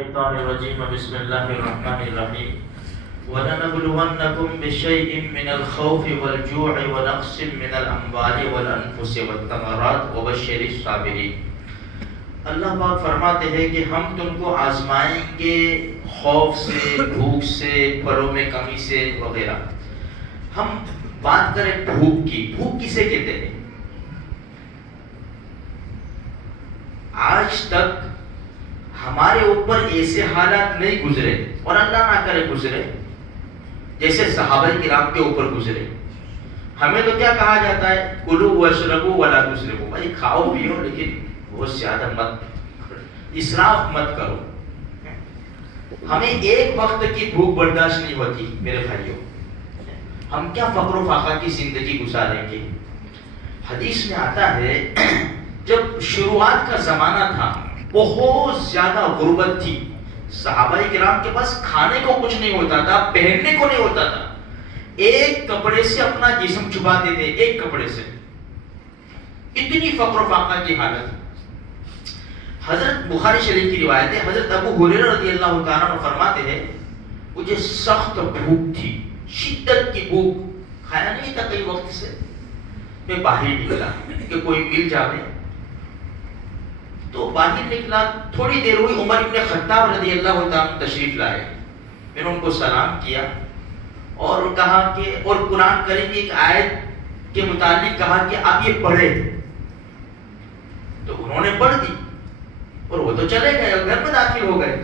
الشيطان الرجيم بسم الله الرحمن الرحيم وَلَنَبْلُوَنَّكُمْ بِشَيْءٍ مِّنَ الْخَوْفِ وَالْجُوعِ وَنَقْصٍ مِّنَ الْأَمْوَالِ وَالْأَنفُسِ وَالثَّمَرَاتِ وَبَشِّرِ الصَّابِرِينَ۔ اللہ پاک فرماتے ہیں کہ ہم تم کو آزمائیں گے خوف سے، بھوک سے، پھلوں میں کمی سے وغیرہ۔ ہم بات کریں بھوک کی، بھوک کسے کہتے ہیں؟ آج تک ہمارے اوپر ایسے حالات نہیں گزرے اور اللہ نہ کرے گزرے جیسے صحابہ کرام کے اوپر گزرے۔ ہمیں تو کیا کہا جاتا ہے؟ کلوا واشربوا ولا تسرفوا، بھائی کھاؤ پیو لیکن بہت زیادہ مت، اسراف مت کرو۔ ہمیں ایک وقت کی بھوک برداشت نہیں ہوتی میرے بھائیوں، ہم کیا فقر و فاقہ کی زندگی گزاریں گے؟ حدیث میں آتا ہے جب شروعات کا زمانہ تھا بہت زیادہ غربت تھی، صحابہ کرام کے پاس کھانے کو کچھ نہیں ہوتا تھا، پہننے کو نہیں ہوتا تھا، ایک کپڑے سے اپنا جسم چھپاتے تھے، ایک کپڑے سے، اتنی فقر و فاقہ کی حالت۔ حضرت بخاری شریف کی روایت ہے، حضرت ابو ہریرہ رضی اللہ تعالیٰ عنہ فرماتے ہیں مجھے سخت بھوک تھی، شدت کی بھوک، کھایا نہیں تھا کئی وقت سے، میں باہر نکلا کہ کوئی مل جاوے، تو باہر نکلا، تھوڑی دیر ہوئی، عمر ابن خطاب رضی اللہ تعالیٰ تشریف لائے، میں نے ان کو سلام کیا اور کہا کہ، اور قرآن کریم کی ایک آیت کے متعلق کہا کہ آپ یہ پڑھے، تو انہوں نے پڑھ دی اور وہ تو چلے گئے اور گھر میں داخل ہو گئے،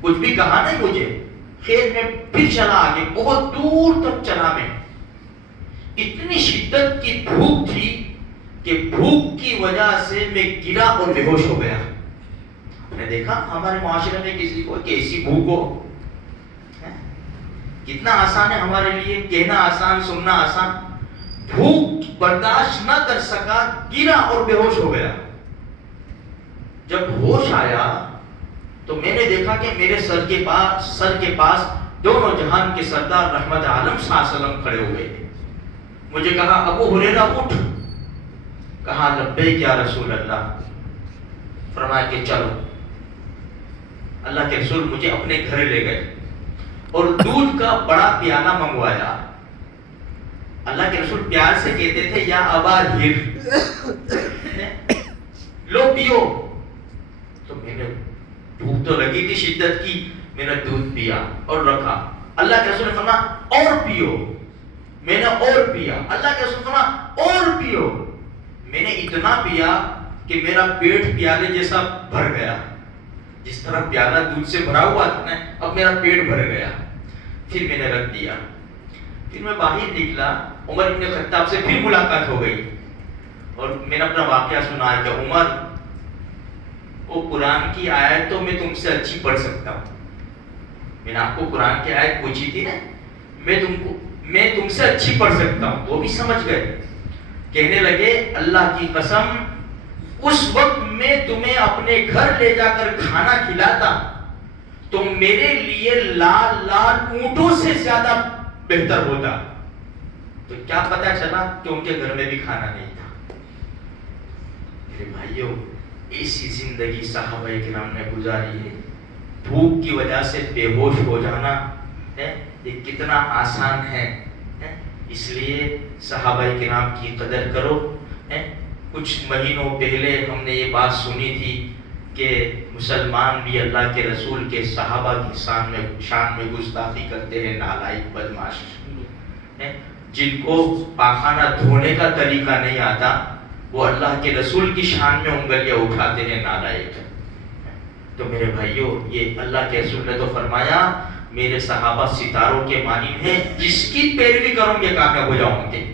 کچھ بھی کہا نہیں مجھے۔ خیر میں پھر چلا آگے، بہت دور تک چلا، میں اتنی شدت کی بھوک تھی کہ بھوک کی وجہ سے میں گرا اور بے ہوش ہو گیا۔ میں نے دیکھا ہمارے معاشرے میں کسی کو کیسی بھوک ہو، کتنا آسان ہے ہمارے لیے، کہنا آسان، سننا آسان۔ بھوک برداشت نہ کر سکا، گرا اور بے ہوش ہو گیا۔ جب ہوش آیا تو میں نے دیکھا کہ میرے سر کے پاس دونوں جہان کے سردار رحمت عالم صلی اللہ علیہ وسلم کھڑے ہوئے۔ مجھے کہا ابو ہریرہ اٹھ، کہا لبیک یا رسول اللہ، فرمایا کہ چلو۔ اللہ کے رسول مجھے اپنے گھر لے گئے اور دودھ کا بڑا پیالہ منگوایا۔ اللہ کے رسول پیار سے کہتے تھے یا ابا ہر، لو پیو۔ تو میں نے، بھوک تو لگی تھی شدت کی، میں نے دودھ پیا اور رکھا۔ اللہ کے رسول نے فرمایا اور پیو، میں نے اور پیا۔ اللہ کے رسول نے فرمایا اور پیو، میں نے اتنا پیا کہ میرا پیٹ پیالے جیسا بھر گیا، جس طرح پیالہ دودھ سے بھرا ہوا تھا نا، اب میرا پیٹ بھر گیا۔ پھر میں نے رکھ دیا، پھر میں باہر نکلا، عمر ابن خطاب سے پھر ملاقات ہو گئی اور میں نے اپنا واقعہ سنایا کہ عمر، وہ قرآن کی آیت تو میں تم سے اچھی پڑھ سکتا ہوں، میں نے آپ کو قرآن کی آیت پوچھی تھی نا، میں تم سے اچھی پڑھ سکتا ہوں، وہ بھی سمجھ گئے۔ کہنے لگے اللہ کی قسم، اس وقت میں تمہیں اپنے گھر لے جا کر کھانا کھلاتا تو میرے لیے لال لال اونٹوں سے زیادہ بہتر ہوتا۔ تو کیا پتا چلا کہ ان کے گھر میں بھی کھانا نہیں تھا۔ میرے بھائیوں، ایسی زندگی صحابہ کرام نے گزاری ہے۔ بھوک کی وجہ سے بے ہوش ہو جانا یہ کتنا آسان ہے، اس لیے صحابہ کرام کی قدر کرو۔ کچھ مہینوں پہلے ہم نے یہ بات سنی تھی کہ مسلمان بھی اللہ کے رسول کے صحابہ کی شان میں گستاخی کرتے ہیں، نالائق بدمعاش، جن کو پاخانہ دھونے کا طریقہ نہیں آتا، وہ اللہ کے رسول کی شان میں انگلیاں اٹھاتے ہیں، نالائق۔ تو میرے بھائیوں، یہ اللہ کے رسول نے تو فرمایا میرے صحابہ ستاروں کے مانند ہیں، جس کی پیروی کروں گے کامیاب ہو جاؤں گے۔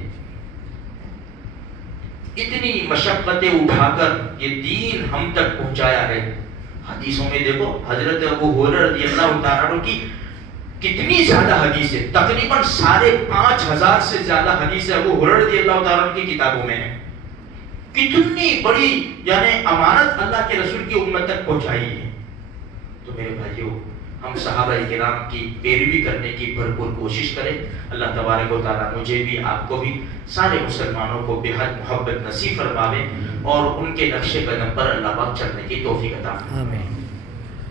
اتنی مشقتیں اٹھا کر یہ دین ہم تک پہنچایا ہے۔ حدیثوں میں دیکھو، حضرت ابو ہریرہ رضی اللہ تعالیٰ عنہ کی کتنی زیادہ حدیث ہے، تقریباً 5,500 سے زیادہ حدیث ابو ہریرہ رضی اللہ تعالیٰ عنہ کی کتابوں میں ہے۔ کتنی بڑی یعنی امانت اللہ کے رسول کی امت تک پہنچائی ہے۔ تو میرے بھائیوں، ہم صحابہ کرام کی پیروی کرنے کی بھرپور کوشش کریں۔ اللہ تبارک و تعالیٰ مجھے بھی، آپ کو بھی، سارے مسلمانوں کو بے حد محبت نصیب فرماوے اور ان کے نقش قدم پر اللہ پاک چلنے کی توفیق عطا فرمائے۔